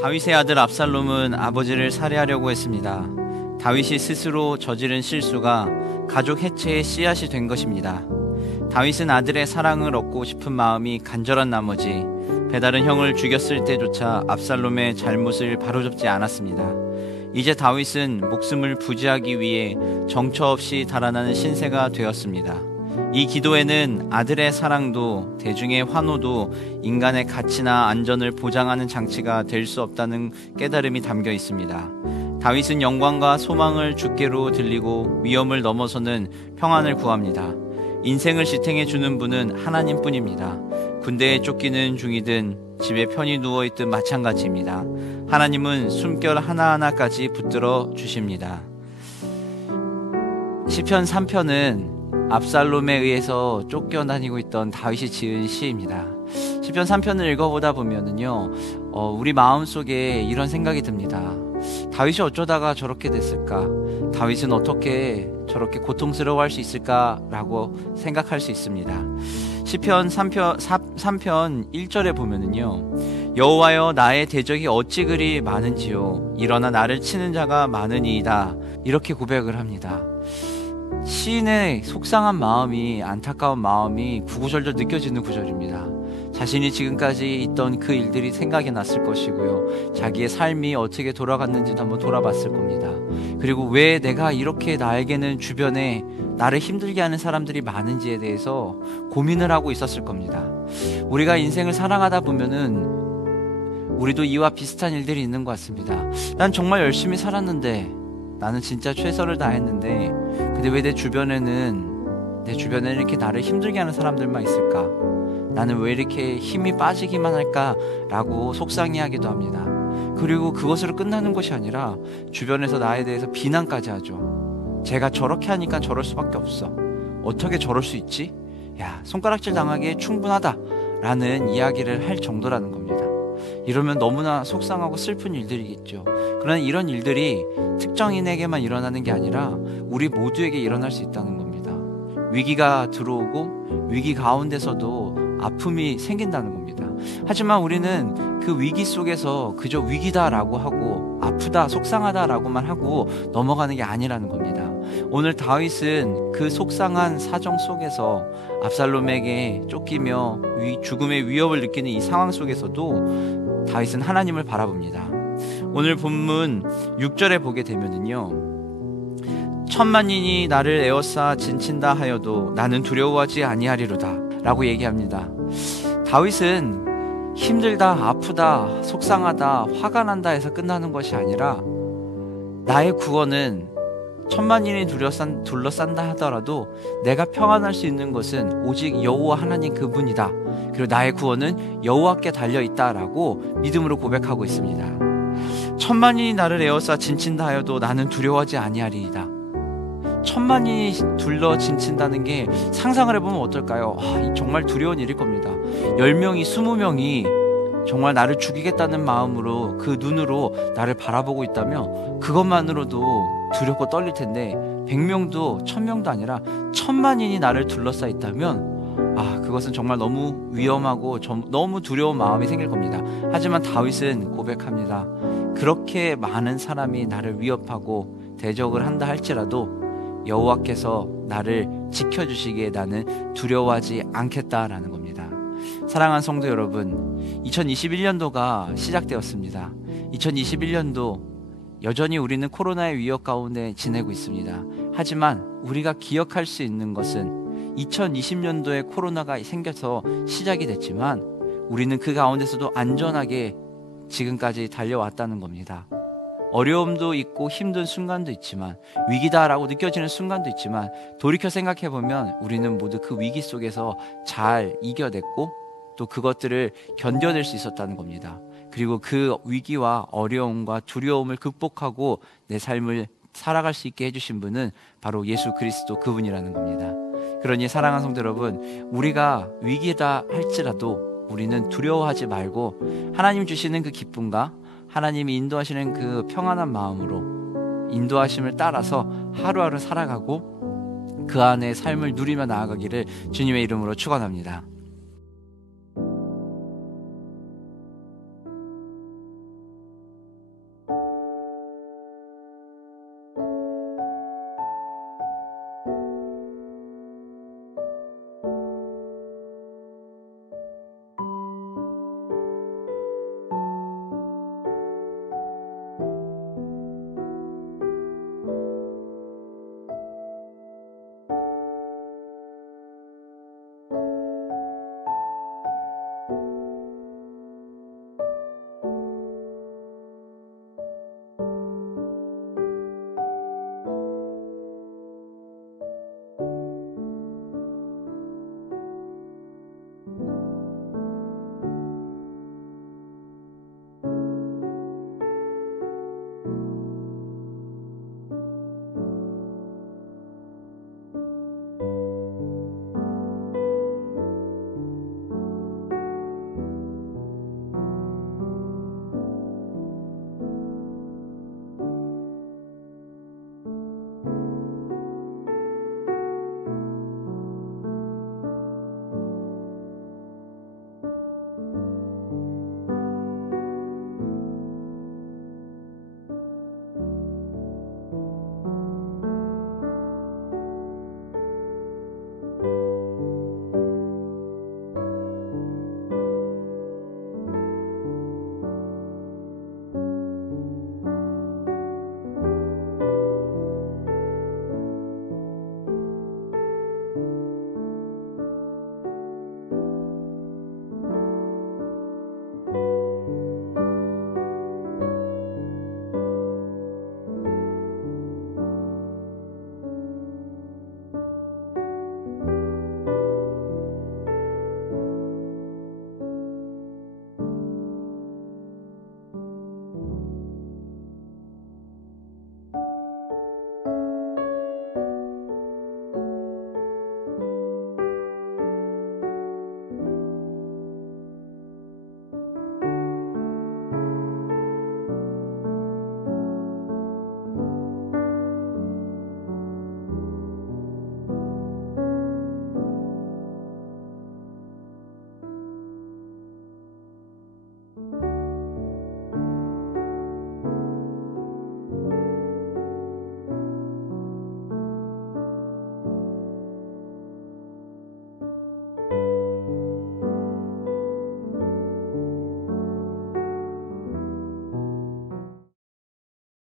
다윗의 아들 압살롬은 아버지를 살해하려고 했습니다. 다윗이 스스로 저지른 실수가 가족 해체의 씨앗이 된 것입니다. 다윗은 아들의 사랑을 얻고 싶은 마음이 간절한 나머지 배다른 형을 죽였을 때조차 압살롬의 잘못을 바로잡지 않았습니다. 이제 다윗은 목숨을 부지하기 위해 정처 없이 달아나는 신세가 되었습니다. 이 기도에는 아들의 사랑도 대중의 환호도 인간의 가치나 안전을 보장하는 장치가 될 수 없다는 깨달음이 담겨 있습니다. 다윗은 영광과 소망을 주께로 들리고 위험을 넘어서는 평안을 구합니다. 인생을 지탱해 주는 분은 하나님뿐입니다. 군대에 쫓기는 중이든 집에 편히 누워있든 마찬가지입니다. 하나님은 숨결 하나하나까지 붙들어 주십니다. 시편 3편은 압살롬에 의해서 쫓겨다니고 있던 다윗이 지은 시입니다. 시편 3편을 읽어보다 보면은요, 우리 마음속에 이런 생각이 듭니다. 다윗이 어쩌다가 저렇게 됐을까? 다윗은 어떻게 저렇게 고통스러워할 수 있을까라고 생각할 수 있습니다. 시편 3편 1절에 보면은요, 여호와여 나의 대적이 어찌 그리 많은지요 일어나 나를 치는 자가 많으니이다, 이렇게 고백을 합니다. 시인의 속상한 마음이, 안타까운 마음이 구구절절 느껴지는 구절입니다. 자신이 지금까지 있던 그 일들이 생각이 났을 것이고요, 자기의 삶이 어떻게 돌아갔는지도 한번 돌아봤을 겁니다. 그리고 왜 내가 이렇게 나에게는 주변에 나를 힘들게 하는 사람들이 많은지에 대해서 고민을 하고 있었을 겁니다. 우리가 인생을 살아가다 보면은 우리도 이와 비슷한 일들이 있는 것 같습니다. 난 정말 열심히 살았는데, 나는 진짜 최선을 다했는데, 근데 왜 내 주변에는 이렇게 나를 힘들게 하는 사람들만 있을까? 나는 왜 이렇게 힘이 빠지기만 할까라고 속상해하기도 합니다. 그리고 그것으로 끝나는 것이 아니라 주변에서 나에 대해서 비난까지 하죠. 제가 저렇게 하니까 저럴 수밖에 없어. 어떻게 저럴 수 있지? 야, 손가락질 당하기에 충분하다라는 이야기를 할 정도라는 겁니다. 이러면 너무나 속상하고 슬픈 일들이겠죠. 그러나 이런 일들이 특정인에게만 일어나는 게 아니라 우리 모두에게 일어날 수 있다는 겁니다. 위기가 들어오고 위기 가운데서도 아픔이 생긴다는 겁니다. 하지만 우리는 그 위기 속에서 그저 위기다라고 하고 아프다, 속상하다라고만 하고 넘어가는 게 아니라는 겁니다. 오늘 다윗은 그 속상한 사정 속에서 압살롬에게 쫓기며 죽음의 위협을 느끼는 이 상황 속에서도 다윗은 하나님을 바라봅니다. 오늘 본문 6절에 보게 되면은요, 천만인이 나를 에워싸 진친다 하여도 나는 두려워하지 아니하리로다 라고 얘기합니다. 다윗은 힘들다, 아프다, 속상하다, 화가 난다 해서 끝나는 것이 아니라 나의 구원은 천만인이 둘러싼다 하더라도 내가 평안할 수 있는 것은 오직 여호와 하나님 그분이다. 그리고 나의 구원은 여호와께 달려있다라고 믿음으로 고백하고 있습니다. 천만인이 나를 에워싸 진친다 하여도 나는 두려워하지 아니하리이다. 천만인이 둘러 진친다는 게 상상을 해보면 어떨까요? 정말 두려운 일일 겁니다. 10명이 20명이 정말 나를 죽이겠다는 마음으로 그 눈으로 나를 바라보고 있다면 그것만으로도 두렵고 떨릴 텐데, 100명도 1000명도 아니라 천만인이 나를 둘러싸 있다면 그것은 정말 너무 위험하고 너무 두려운 마음이 생길 겁니다. 하지만 다윗은 고백합니다. 그렇게 많은 사람이 나를 위협하고 대적을 한다 할지라도 여호와께서 나를 지켜주시기에 나는 두려워하지 않겠다라는 겁니다. 사랑하는 성도 여러분, 2021년도가 시작되었습니다. 2021년도 여전히 우리는 코로나의 위협 가운데 지내고 있습니다. 하지만 우리가 기억할 수 있는 것은 2020년도에 코로나가 생겨서 시작이 됐지만 우리는 그 가운데서도 안전하게 지금까지 달려왔다는 겁니다. 어려움도 있고 힘든 순간도 있지만, 위기다라고 느껴지는 순간도 있지만, 돌이켜 생각해보면 우리는 모두 그 위기 속에서 잘 이겨냈고 또 그것들을 견뎌낼 수 있었다는 겁니다. 그리고 그 위기와 어려움과 두려움을 극복하고 내 삶을 살아갈 수 있게 해주신 분은 바로 예수 그리스도 그분이라는 겁니다. 그러니 사랑하는 성도 여러분, 우리가 위기다 할지라도 우리는 두려워하지 말고 하나님 주시는 그 기쁨과 하나님이 인도하시는 그 평안한 마음으로 인도하심을 따라서 하루하루 살아가고 그 안에 삶을 누리며 나아가기를 주님의 이름으로 축원합니다.